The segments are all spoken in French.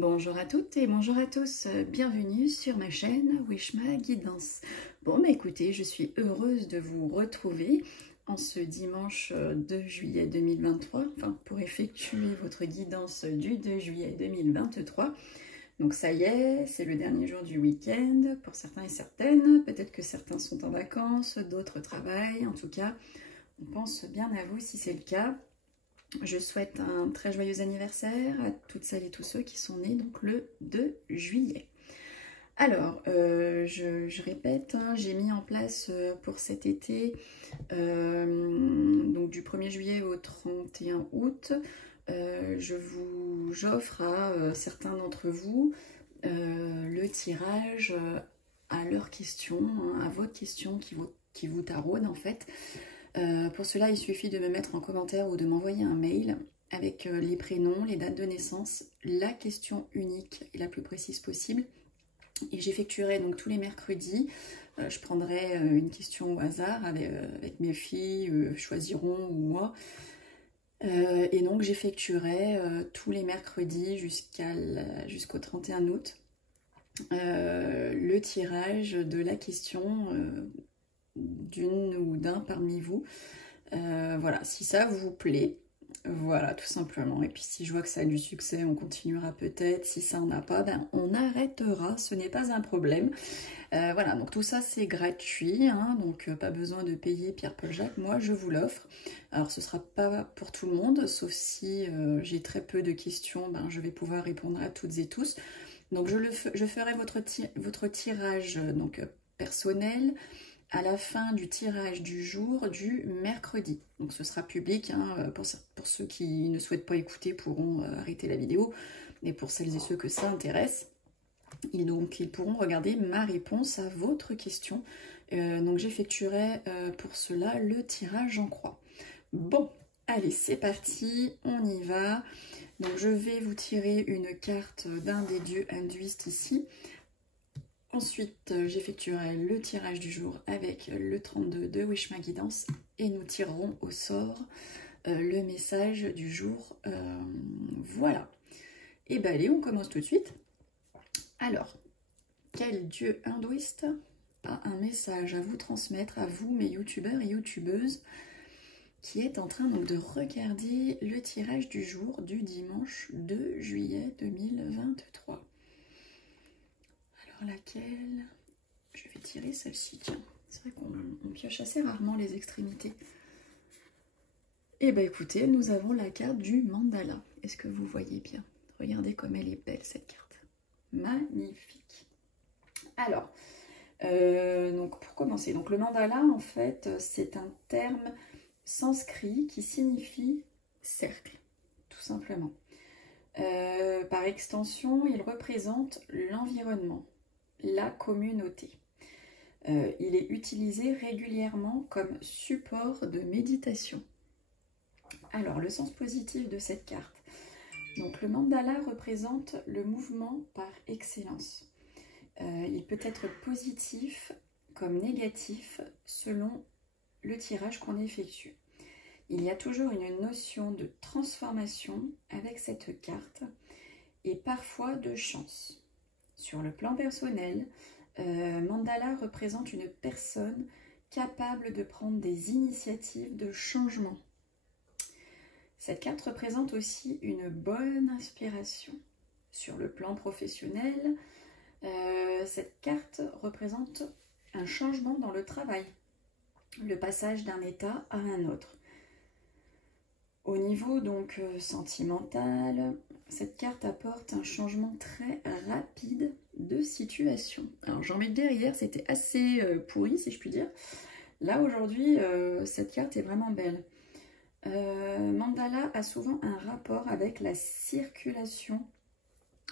Bonjour à toutes et bonjour à tous, bienvenue sur ma chaîne Wishma Guidance. Bon bah écoutez, je suis heureuse de vous retrouver en ce dimanche 2 juillet 2023, enfin pour effectuer votre guidance du 2 juillet 2023. Donc ça y est, c'est le dernier jour du week-end pour certains et certaines, peut-être que certains sont en vacances, d'autres travaillent, en tout cas on pense bien à vous si c'est le cas. Je souhaite un très joyeux anniversaire à toutes celles et tous ceux qui sont nés donc le 2 juillet. Alors, je répète, hein, j'ai mis en place pour cet été, donc du 1er juillet au 31 août, j'offre à certains d'entre vous le tirage à leurs questions, hein, à votre question qui vous taraude en fait. Pour cela, il suffit de me mettre en commentaire ou de m'envoyer un mail avec les prénoms, les dates de naissance, la question unique et la plus précise possible. Et j'effectuerai donc tous les mercredis, je prendrai une question au hasard avec mes filles, choisiront ou moi. Et donc j'effectuerai tous les mercredis jusqu'au 31 août le tirage de la question d'une ou d'un parmi vous. Voilà, si ça vous plaît, voilà, tout simplement. Et puis si je vois que ça a du succès, on continuera peut-être. Si ça n'en a pas, ben, on arrêtera, ce n'est pas un problème. Voilà, donc tout ça c'est gratuit, hein, donc pas besoin de payer Pierre-Paul Jacques, moi je vous l'offre. Alors ce sera pas pour tout le monde, sauf si j'ai très peu de questions, ben, je vais pouvoir répondre à toutes et tous. Donc je ferai votre tirage donc, personnel à la fin du tirage du jour du mercredi. Donc ce sera public, hein, pour ceux qui ne souhaitent pas écouter pourront arrêter la vidéo, et pour celles et ceux que ça intéresse, ils pourront regarder ma réponse à votre question. Donc j'effectuerai pour cela le tirage en croix. Bon, allez, c'est parti, on y va. Donc je vais vous tirer une carte d'un des dieux hindouistes ici. Ensuite, j'effectuerai le tirage du jour avec le 32 de Wishma Guidance et nous tirerons au sort le message du jour. Voilà. Et bien allez, on commence tout de suite. Alors, quel dieu hindouiste a un message à vous transmettre, à vous, mes youtubeurs et youtubeuses, qui est en train donc de regarder le tirage du jour du dimanche 2 juillet 2023. Laquelle? Je vais tirer celle-ci, tiens. C'est vrai qu'on pioche assez rarement les extrémités. Et bien écoutez, nous avons la carte du mandala. Est-ce que vous voyez bien? Regardez comme elle est belle cette carte. Magnifique. Alors, donc pour commencer, donc le mandala en fait c'est un terme sanskrit qui signifie cercle, tout simplement. Par extension, il représente l'environnement, la communauté. Il est utilisé régulièrement comme support de méditation. Alors, le sens positif de cette carte. Donc, le mandala représente le mouvement par excellence. Il peut être positif comme négatif selon le tirage qu'on effectue. Il y a toujours une notion de transformation avec cette carte et parfois de chance. Sur le plan personnel, mandala représente une personne capable de prendre des initiatives de changement. Cette carte représente aussi une bonne inspiration. Sur le plan professionnel, cette carte représente un changement dans le travail, le passage d'un état à un autre. Au niveau donc sentimental, cette carte apporte un changement très rapide de situation. Alors j'en mets derrière, c'était assez pourri si je puis dire. Là aujourd'hui, cette carte est vraiment belle. Mandala a souvent un rapport avec la circulation,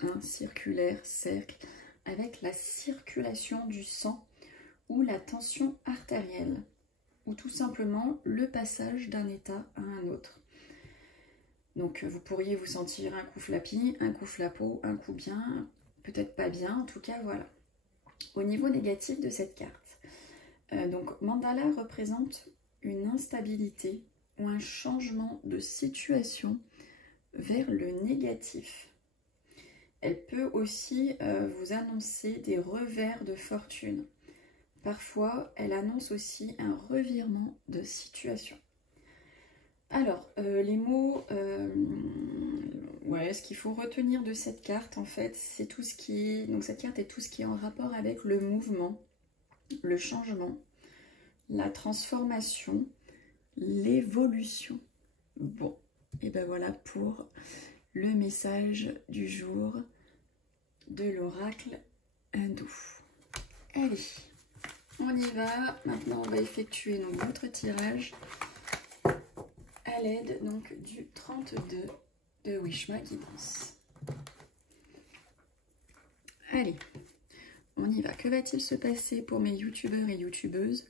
un circulaire, cercle, avec la circulation du sang ou la tension artérielle, ou tout simplement le passage d'un état à un autre. Donc vous pourriez vous sentir un coup flappy, un coup flappo, un coup bien, peut-être pas bien, en tout cas voilà. Au niveau négatif de cette carte, donc mandala représente une instabilité ou un changement de situation vers le négatif. elle peut aussi vous annoncer des revers de fortune. Parfois, elle annonce aussi un revirement de situation. Alors, les mots, ouais, ce qu'il faut retenir de cette carte, en fait, c'est tout ce qui... Donc, cette carte est tout ce qui est en rapport avec le mouvement, le changement, la transformation, l'évolution. Bon, et ben voilà pour le message du jour de l'oracle hindou. Allez, on y va. Maintenant, on va effectuer donc votre tirage à l'aide donc du 32 de Wishma Guidance. Allez, on y va. Que va-t-il se passer pour mes youtubeurs et youtubeuses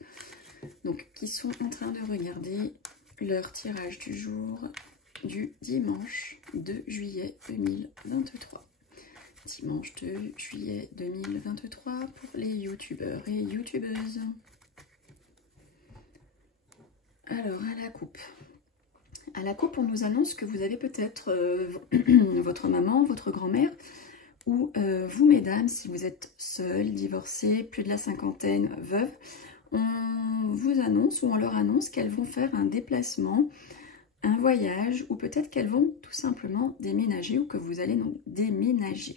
donc qui sont en train de regarder leur tirage du jour du dimanche 2 juillet 2023. Dimanche 2 juillet 2023 pour les youtubeurs et youtubeuses. Alors, à la coupe. À la coupe, on nous annonce que vous avez peut-être votre maman, votre grand-mère, ou vous, mesdames, si vous êtes seule, divorcée, plus de la cinquantaine, veuve, on vous annonce ou on leur annonce qu'elles vont faire un déplacement, un voyage, ou peut-être qu'elles vont tout simplement déménager ou que vous allez donc déménager.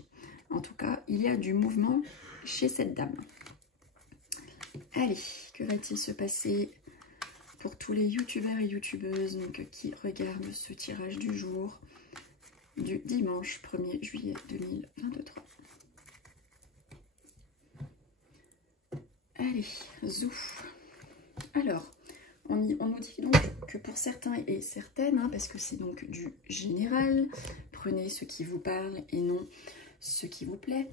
En tout cas, il y a du mouvement chez cette dame. Allez, que va-t-il se passer pour tous les youtubeurs et youtubeuses donc, qui regardent ce tirage du jour du dimanche 1er juillet 2023. Allez, zouf. Alors, on nous dit donc que pour certains et certaines, hein, parce que c'est donc du général, prenez ce qui vous parle et non ce qui vous plaît,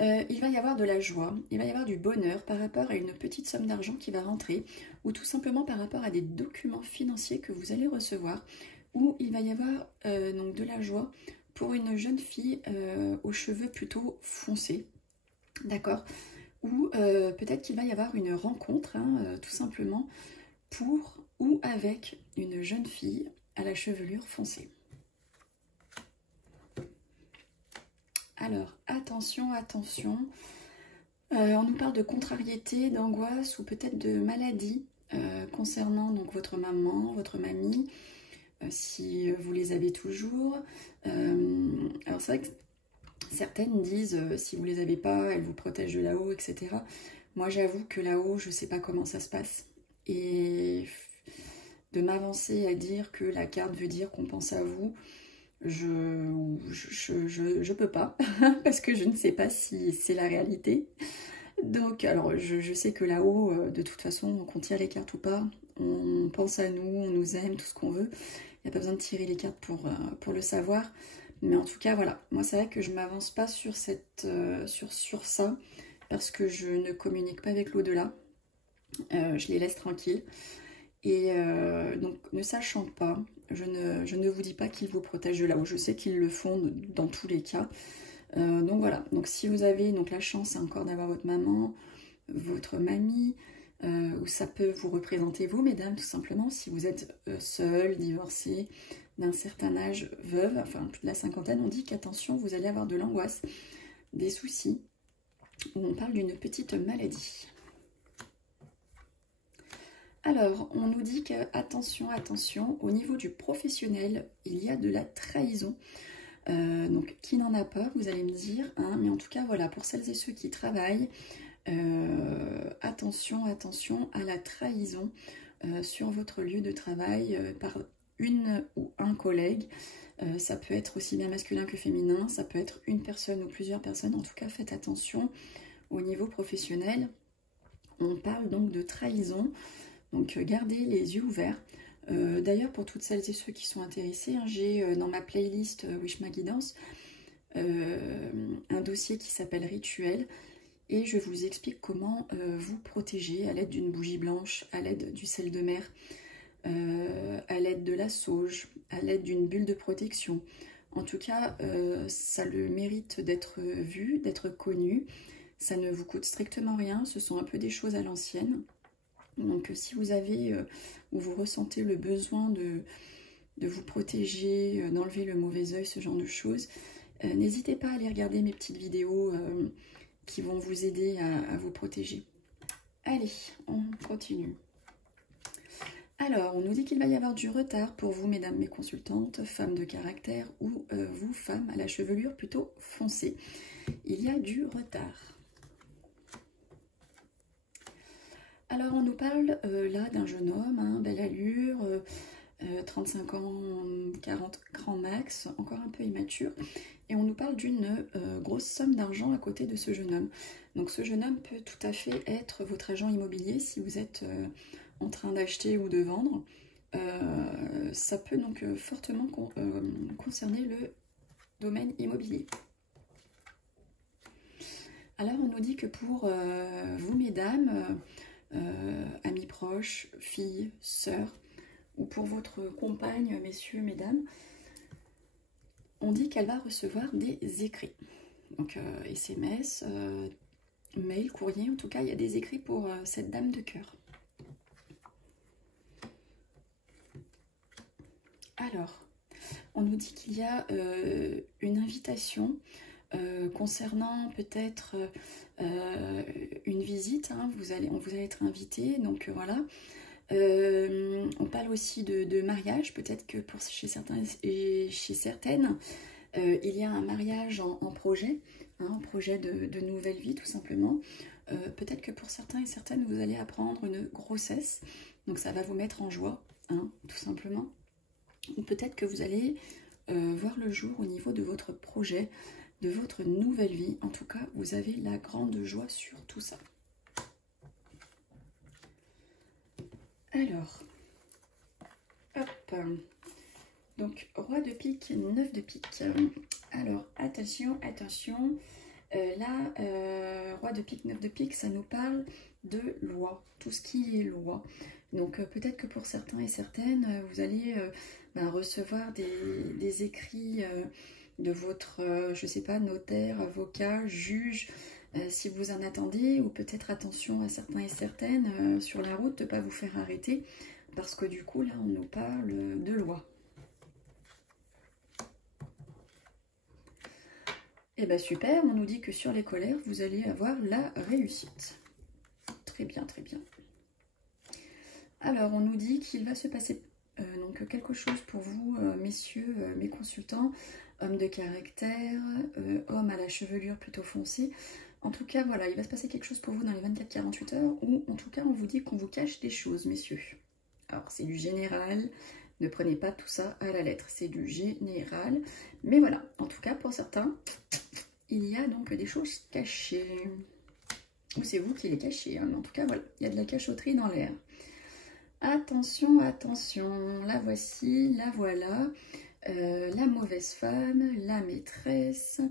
il va y avoir de la joie, il va y avoir du bonheur par rapport à une petite somme d'argent qui va rentrer, ou tout simplement par rapport à des documents financiers que vous allez recevoir, ou il va y avoir donc de la joie pour une jeune fille aux cheveux plutôt foncés, d'accord, ou peut-être qu'il va y avoir une rencontre, hein, tout simplement, pour ou avec une jeune fille à la chevelure foncée. Alors, attention, attention, on nous parle de contrariété, d'angoisse ou peut-être de maladie concernant donc votre maman, votre mamie, si vous les avez toujours. Alors c'est vrai que certaines disent si vous les avez pas, elles vous protègent de là-haut, etc. Moi j'avoue que là-haut, je sais pas comment ça se passe. Et de m'avancer à dire que la carte veut dire qu'on pense à vous, je peux pas, parce que je ne sais pas si c'est la réalité. Donc, alors, je sais que là-haut, de toute façon, qu'on tire les cartes ou pas, on pense à nous, on nous aime, tout ce qu'on veut. Il n'y a pas besoin de tirer les cartes pour le savoir. Mais en tout cas, voilà. Moi, c'est vrai que je ne m'avance pas sur, sur ça, parce que je ne communique pas avec l'au-delà. Je les laisse tranquilles. Et donc, ne sachant pas, je ne vous dis pas qu'ils vous protègent de là-haut. Je sais qu'ils le font dans tous les cas. Donc voilà, donc si vous avez donc la chance encore d'avoir votre maman, votre mamie, ou ça peut vous représenter vous, mesdames, tout simplement, si vous êtes seule, divorcée, d'un certain âge, veuve, enfin plus de la cinquantaine, on dit qu'attention, vous allez avoir de l'angoisse, des soucis, ou on parle d'une petite maladie. Alors, on nous dit que, attention, attention, au niveau du professionnel, il y a de la trahison. Donc, qui n'en a pas, vous allez me dire, hein, mais en tout cas, voilà, pour celles et ceux qui travaillent, attention, attention à la trahison sur votre lieu de travail par une ou un collègue. Ça peut être aussi bien masculin que féminin, ça peut être une personne ou plusieurs personnes. En tout cas, faites attention au niveau professionnel. On parle donc de trahison, donc gardez les yeux ouverts. D'ailleurs, pour toutes celles et ceux qui sont intéressés, hein, j'ai dans ma playlist Wishma Guidance un dossier qui s'appelle Rituel et je vous explique comment vous protéger à l'aide d'une bougie blanche, à l'aide du sel de mer, à l'aide de la sauge, à l'aide d'une bulle de protection. En tout cas, ça le mérite d'être vu, d'être connu. Ça ne vous coûte strictement rien, ce sont un peu des choses à l'ancienne. Donc si vous avez ou vous ressentez le besoin de vous protéger, d'enlever le mauvais œil, ce genre de choses, N'hésitez pas à aller regarder mes petites vidéos qui vont vous aider à vous protéger. Allez, on continue. Alors, on nous dit qu'il va y avoir du retard pour vous, mesdames mes consultantes, femmes de caractère ou vous, femmes à la chevelure plutôt foncée. Il y a du retard. Alors, on nous parle là d'un jeune homme, hein, belle allure, 35 ans, 40 grand max, encore un peu immature. Et on nous parle d'une grosse somme d'argent à côté de ce jeune homme. Donc, ce jeune homme peut tout à fait être votre agent immobilier si vous êtes en train d'acheter ou de vendre. Ça peut donc fortement concerner le domaine immobilier. Alors, on nous dit que pour vous, mesdames, amis proches, filles, sœurs, ou pour votre compagne, messieurs, mesdames, on dit qu'elle va recevoir des écrits. Donc, SMS, mail, courrier, en tout cas, il y a des écrits pour cette dame de cœur. Alors, on nous dit qu'il y a une invitation concernant peut-être une visite, hein, on vous allez être invité, donc voilà. On parle aussi de mariage, peut-être que chez certains et chez certaines, il y a un mariage en projet, hein, un projet de nouvelle vie tout simplement. Peut-être que pour certains et certaines, vous allez apprendre une grossesse, donc ça va vous mettre en joie, hein, tout simplement. Ou peut-être que vous allez voir le jour au niveau de votre projet, de votre nouvelle vie. En tout cas, vous avez la grande joie sur tout ça. Alors, hop, donc roi de pique, 9 de pique. Alors, attention, attention, là, roi de pique, 9 de pique, ça nous parle de loi, tout ce qui est loi. Donc, peut-être que pour certains et certaines, vous allez recevoir des écrits de votre, je sais pas, notaire, avocat, juge, si vous en attendez, ou peut-être attention à certains et certaines sur la route de ne pas vous faire arrêter, parce que du coup, là, on nous parle de loi. Et bien super, on nous dit que sur les colères, vous allez avoir la réussite. Très bien, très bien. Alors, on nous dit qu'il va se passer donc quelque chose pour vous, messieurs, mes consultants, hommes de caractère, hommes à la chevelure plutôt foncée. En tout cas, voilà, il va se passer quelque chose pour vous dans les 24-48 heures, ou en tout cas, on vous dit qu'on vous cache des choses, messieurs. Alors, c'est du général, ne prenez pas tout ça à la lettre, c'est du général. Mais voilà, en tout cas, pour certains, il y a donc des choses cachées. Ou c'est vous qui les cachez, hein. Mais en tout cas, voilà, il y a de la cachotterie dans l'air. Attention, attention, la voici, la voilà. La mauvaise femme, la maîtresse,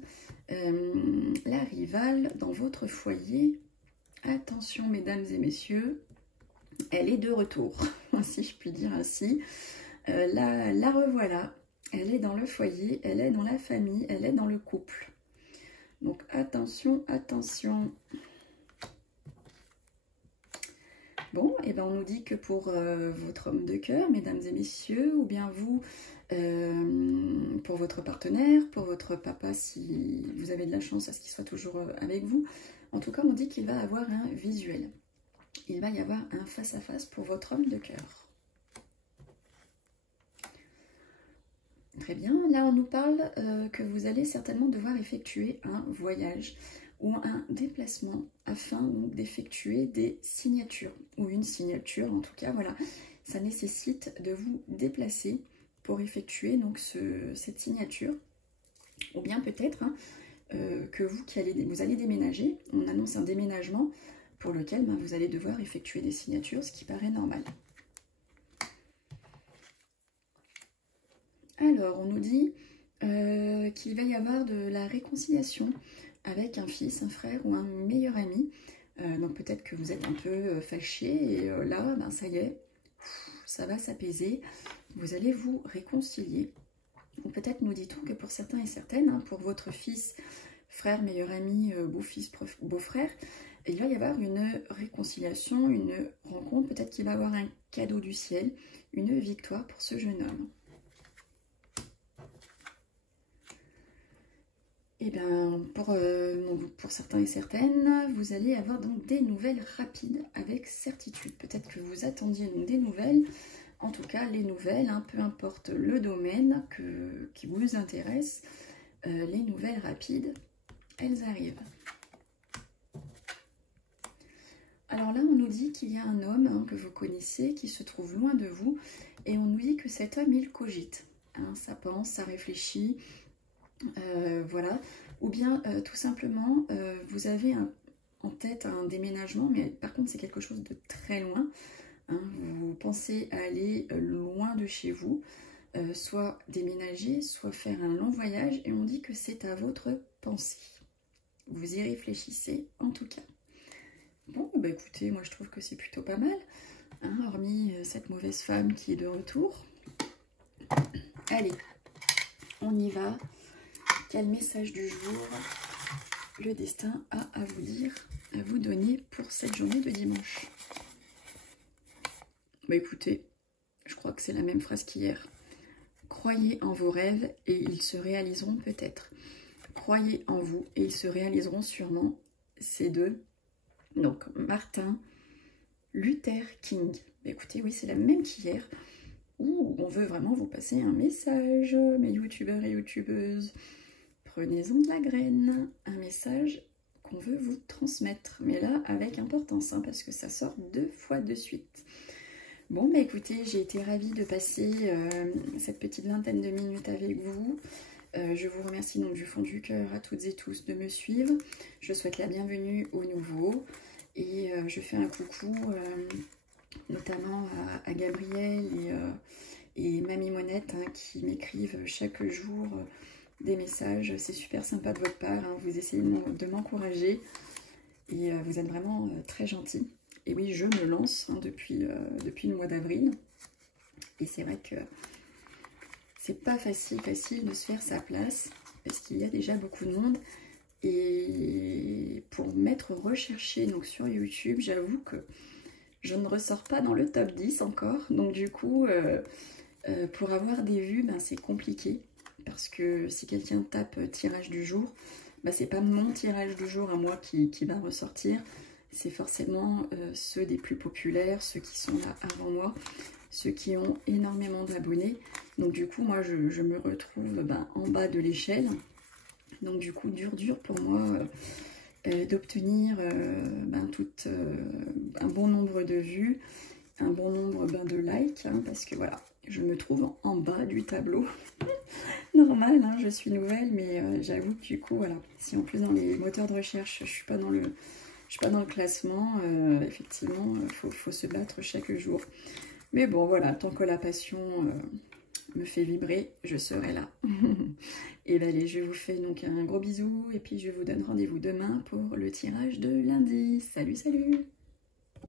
la rivale dans votre foyer. Attention, mesdames et messieurs, elle est de retour, si je puis dire ainsi. La revoilà, elle est dans le foyer, elle est dans la famille, elle est dans le couple. Donc attention, attention. Bon, et ben on nous dit que pour votre homme de cœur, mesdames et messieurs, ou bien vous, pour votre partenaire, pour votre papa, si vous avez de la chance à ce qu'il soit toujours avec vous, en tout cas, on dit qu'il va avoir un visuel. Il va y avoir un face-à-face pour votre homme de cœur. Très bien, là on nous parle que vous allez certainement devoir effectuer un voyage ou un déplacement afin d'effectuer des signatures, ou une signature en tout cas, voilà. Ça nécessite de vous déplacer pour effectuer donc cette signature, ou bien peut-être hein, que vous allez déménager, on annonce un déménagement pour lequel vous allez devoir effectuer des signatures, ce qui paraît normal. Alors, on nous dit qu'il va y avoir de la réconciliation avec un fils, un frère ou un meilleur ami. Donc peut-être que vous êtes un peu fâché et là, ça y est, ça va s'apaiser. Vous allez vous réconcilier. Ou peut-être nous dit-on que pour certains et certaines, hein, pour votre fils, frère, meilleur ami, beau-fils, beau-frère, il va y avoir une réconciliation, une rencontre. Peut-être qu'il va y avoir un cadeau du ciel, une victoire pour ce jeune homme. Et bien, pour certains et certaines, vous allez avoir donc des nouvelles rapides avec certitude. Peut-être que vous attendiez donc des nouvelles. En tout cas, les nouvelles, hein, peu importe le domaine qui vous intéresse, les nouvelles rapides, elles arrivent. Alors là, on nous dit qu'il y a un homme, hein, que vous connaissez, qui se trouve loin de vous, et on nous dit que cet homme, il cogite. Hein, ça pense, ça réfléchit, voilà. Ou bien, tout simplement, vous avez en tête un déménagement, mais par contre, c'est quelque chose de très loin. Hein, vous pensez aller loin de chez vous, soit déménager, soit faire un long voyage, et on dit que c'est à votre pensée. Vous y réfléchissez, en tout cas. Bon, bah écoutez, moi je trouve que c'est plutôt pas mal, hein, hormis cette mauvaise femme qui est de retour. Allez, on y va. Quel message du jour le destin a à vous dire, à vous donner pour cette journée de dimanche? Bah écoutez, je crois que c'est la même phrase qu'hier. Croyez en vos rêves et ils se réaliseront peut-être. Croyez en vous et ils se réaliseront sûrement. Ces deux. Donc, Martin Luther King. Bah écoutez, oui, c'est la même qu'hier. Ouh, on veut vraiment vous passer un message, mes youtubeurs et youtubeuses. Prenez-en de la graine. Un message qu'on veut vous transmettre. Mais là, avec importance, hein, parce que ça sort 2 fois de suite. Bon, bah écoutez, j'ai été ravie de passer cette petite vingtaine de minutes avec vous. Je vous remercie donc du fond du cœur à toutes et tous de me suivre. Je souhaite la bienvenue aux nouveaux. Et je fais un coucou notamment à Gabriel et Mamie Monette, hein, qui m'écrivent chaque jour des messages. C'est super sympa de votre part, hein. Vous essayez de m'encourager et vous êtes vraiment très gentils. Et oui, je me lance, hein, depuis le mois d'avril. Et c'est vrai que c'est pas facile de se faire sa place, parce qu'il y a déjà beaucoup de monde. Et pour m'être recherché donc sur YouTube, j'avoue que je ne ressors pas dans le top 10 encore. Donc du coup, pour avoir des vues, ben, c'est compliqué. Parce que si quelqu'un tape tirage du jour, ben, c'est pas mon tirage du jour à moi qui va ressortir. C'est forcément ceux des plus populaires, ceux qui sont là avant moi, ceux qui ont énormément d'abonnés. Donc du coup, moi, je me retrouve en bas de l'échelle. Donc du coup, dur pour moi d'obtenir un bon nombre de vues, un bon nombre de likes, hein, parce que voilà, je me trouve en bas du tableau. Normal, hein, je suis nouvelle, mais j'avoue que du coup, voilà, si en plus dans les moteurs de recherche, je suis pas dans le classement, effectivement, faut se battre chaque jour. Mais bon, voilà, tant que la passion me fait vibrer, je serai là. Et bien allez, je vous fais donc un gros bisou, et puis je vous donne rendez-vous demain pour le tirage de lundi. Salut, salut!